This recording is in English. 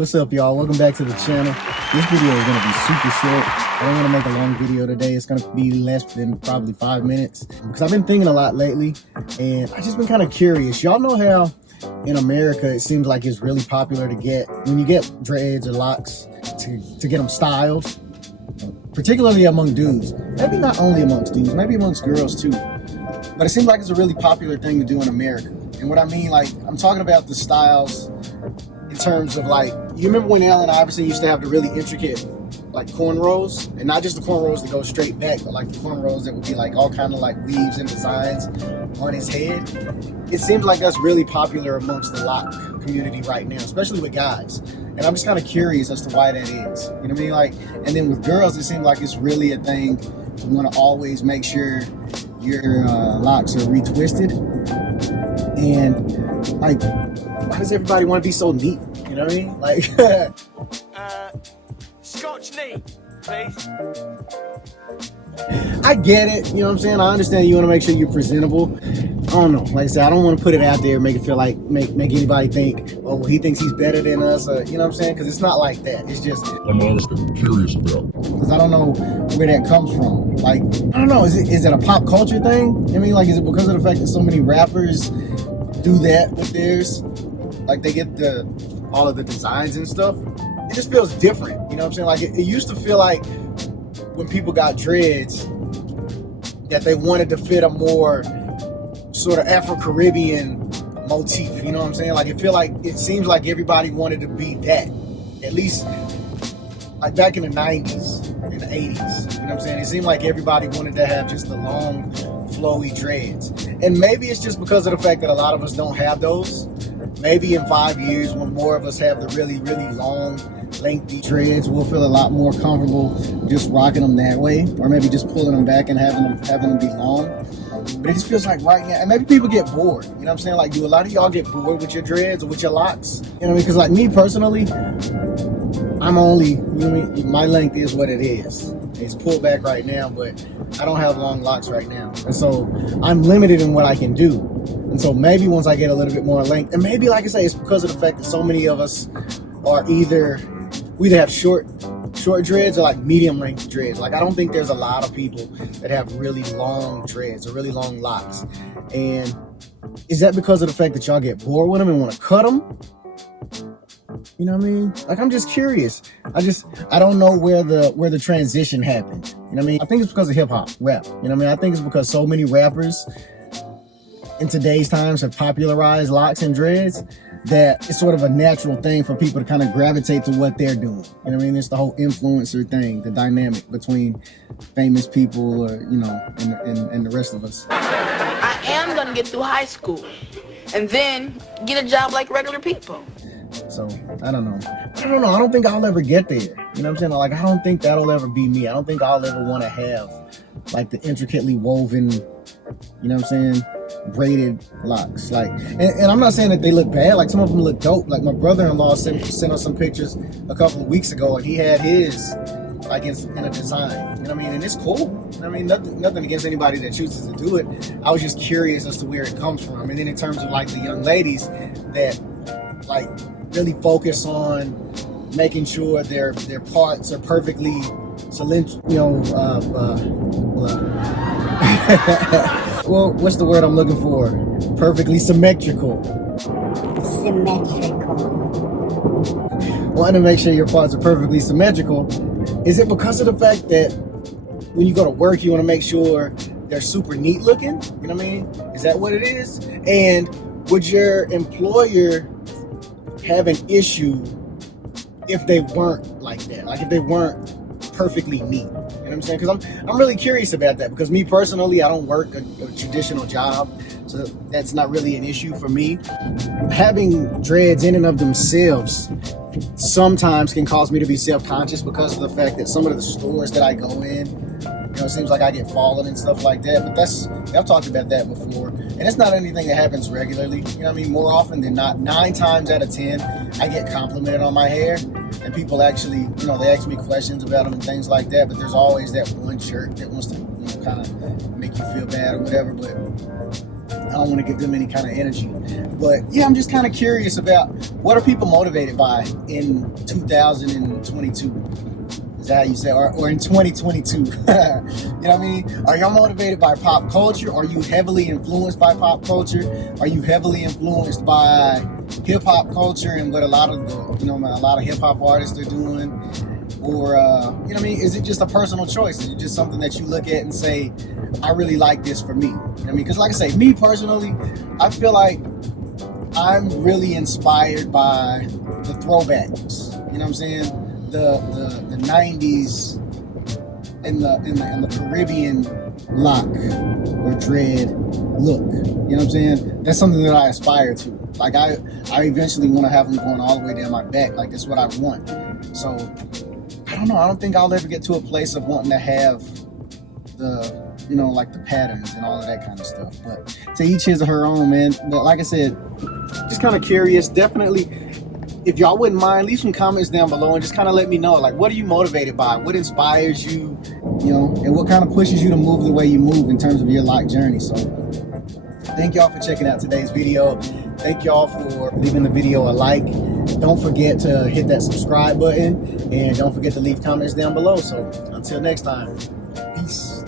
What's up, y'all? Welcome back to the channel. This video is going to be super short. I don't want to make a long video today. It's going to be less than probably 5 minutes because I've been thinking a lot lately and I've just been kind of curious. Y'all know how in America it seems like it's really popular to get, when you get dreads or locks, to get them styled, particularly among dudes. Maybe not only amongst dudes, maybe amongst girls too. But it seems like it's a really popular thing to do in America. And what I mean, like, I'm talking about the styles in terms of, like, you remember when Allen Iverson used to have the really intricate, like, cornrows? And not just the cornrows that go straight back, but, like, the cornrows that would be, like, all kind of, like, weaves and designs on his head. It seems like that's really popular amongst the lock community right now, especially with guys. And I'm just kind of curious as to why that is. You know what I mean? Like, and then with girls, it seems like it's really a thing. You want to always make sure your locks are retwisted. And, like, why does everybody want to be so neat? You know what I mean? Like, Scotch neat, please. I get it. You know what I'm saying? I understand you want to make sure you're presentable. I don't know. Like I said, I don't want to put it out there and make it feel like, make anybody think, oh, well, he thinks he's better than us. You know what I'm saying? Because it's not like that. It's just, I'm honestly curious about. because I don't know where that comes from. Like, I don't know. Is it a pop culture thing? I mean, like, is it because of the fact that so many rappers do that with theirs? Like, they get all of the designs and stuff. It just feels different. You know what I'm saying? Like, it used to feel like when people got dreads that they wanted to fit a more sort of Afro-Caribbean motif. You know what I'm saying? Like, it seems like everybody wanted to be that. At least, like, back in the 90s, in the 80s. You know what I'm saying? It seemed like everybody wanted to have just the long, flowy dreads. And maybe it's just because of the fact that a lot of us don't have those. Maybe in 5 years, when more of us have the really, really long, lengthy dreads, we'll feel a lot more comfortable just rocking them that way, or maybe just pulling them back and having them be long. But it just feels like right now, and maybe people get bored. You know what I'm saying? Like, do a lot of y'all get bored with your dreads or with your locks? You know what I mean? Because, like, me personally, I'm only, you know what I mean? My length is what it is. It's pulled back right now, but I don't have long locks right now. And so I'm limited in what I can do. And so maybe once I get a little bit more length, and maybe, like I say, it's because of the fact that so many of us are we either have short dreads or like medium length dreads. Like, I don't think there's a lot of people that have really long dreads or really long locks. And is that because of the fact that y'all get bored with them and want to cut them? You know what I mean? Like, I'm just curious. I don't know where the transition happened. You know what I mean? I think it's because of hip hop, rap. You know what I mean? I think it's because so many rappers in today's times have popularized locks and dreads that it's sort of a natural thing for people to kind of gravitate to what they're doing. You know what I mean? It's the whole influencer thing, the dynamic between famous people, or, you know, and the rest of us. I am gonna get through high school and then get a job like regular people. So, I don't know. I don't think I'll ever get there. You know what I'm saying? Like, I don't think that'll ever be me. I don't think I'll ever want to have, like, the intricately woven, you know what I'm saying, braided locks. Like, and I'm not saying that they look bad. Like, some of them look dope. Like, my brother-in-law sent us some pictures a couple of weeks ago, and he had his, like, in a design. You know what I mean? And it's cool. I mean, nothing against anybody that chooses to do it. I was just curious as to where it comes from. And then in terms of, like, the young ladies that, like, really focus on making sure their parts are perfectly well, what's the word I'm looking for? Perfectly symmetrical. Wanting to make sure your parts are perfectly symmetrical. Is it because of the fact that when you go to work, you want to make sure they're super neat looking? You know what I mean? Is that what it is? And would your employer have an issue if they weren't like that? Like, if they weren't perfectly neat? You know what I'm saying? Because I'm really curious about that, because me personally, I don't work a traditional job, so that's not really an issue for me. Having dreads in and of themselves sometimes can cause me to be self-conscious because of the fact that some of the stores that I go in, you know, it seems like I get followed and stuff like that. But I've talked about that before, and it's not anything that happens regularly. You know what I mean? More often than not, 9 times out of 10, I get complimented on my hair, and people actually, you know, they ask me questions about them and things like that. But there's always that one jerk that wants to, you know, kind of make you feel bad or whatever. But don't want to give them any kind of energy. But yeah, I'm just kind of curious about what are people motivated by in 2022. Is that how you say, or in 2022? You know what I mean? Are y'all motivated by pop culture? Are you heavily influenced by pop culture? Are you heavily influenced by hip hop culture and what a lot of hip hop artists are doing? Or you know what I mean? Is it just a personal choice? Is it just something that you look at and say, I really like this for me? You know what I mean? Because like I say, me personally, I feel like I'm really inspired by the throwbacks. You know what I'm saying? The 90s and the Caribbean lock or dread look. You know what I'm saying? That's something that I aspire to. Like I eventually want to have them going all the way down my back. Like that's what I want. So I don't know. I don't think I'll ever get to a place of wanting to have the, you know, like the patterns and all of that kind of stuff. But to each his or her own, man. But like I said, just kind of curious. Definitely, if y'all wouldn't mind, leave some comments down below and just kind of let me know, like, what are you motivated by? What inspires you, you know, and what kind of pushes you to move the way you move in terms of your life journey. So thank y'all for checking out today's video. Thank y'all for leaving the video a like. Don't forget to hit that subscribe button and don't forget to leave comments down below. So until next time, peace.